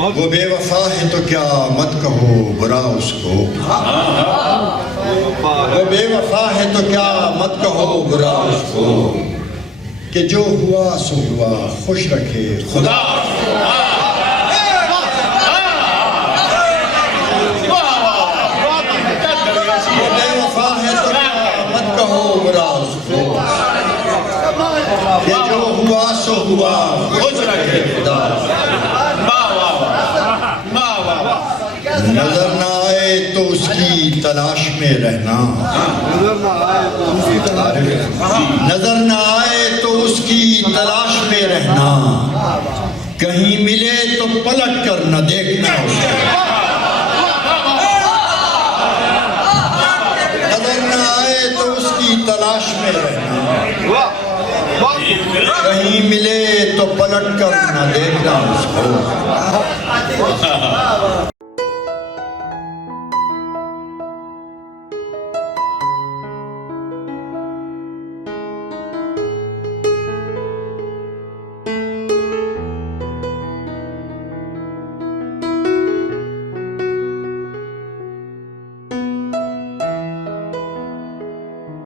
वो बेवफा है तो क्या मत कहो बुरा उसको, वो बेवफा है तो क्या मत कहो बुरा उसको, कि जो हुआ सो हुआ खुश रखे खुदा। वो बेवफा है तो क्या मत कहो बुरा उसको, कि जो हुआ सो हुआ खुश रखे खुदा। नजर ना आए तो उसकी तलाश में रहना, नजर ना आए तो उसकी तलाश में रहना, कहीं मिले तो पलट कर न देखना उसे। नजर ना आए तो उसकी तलाश में रहना, कहीं मिले तो पलट कर न देखना उसको।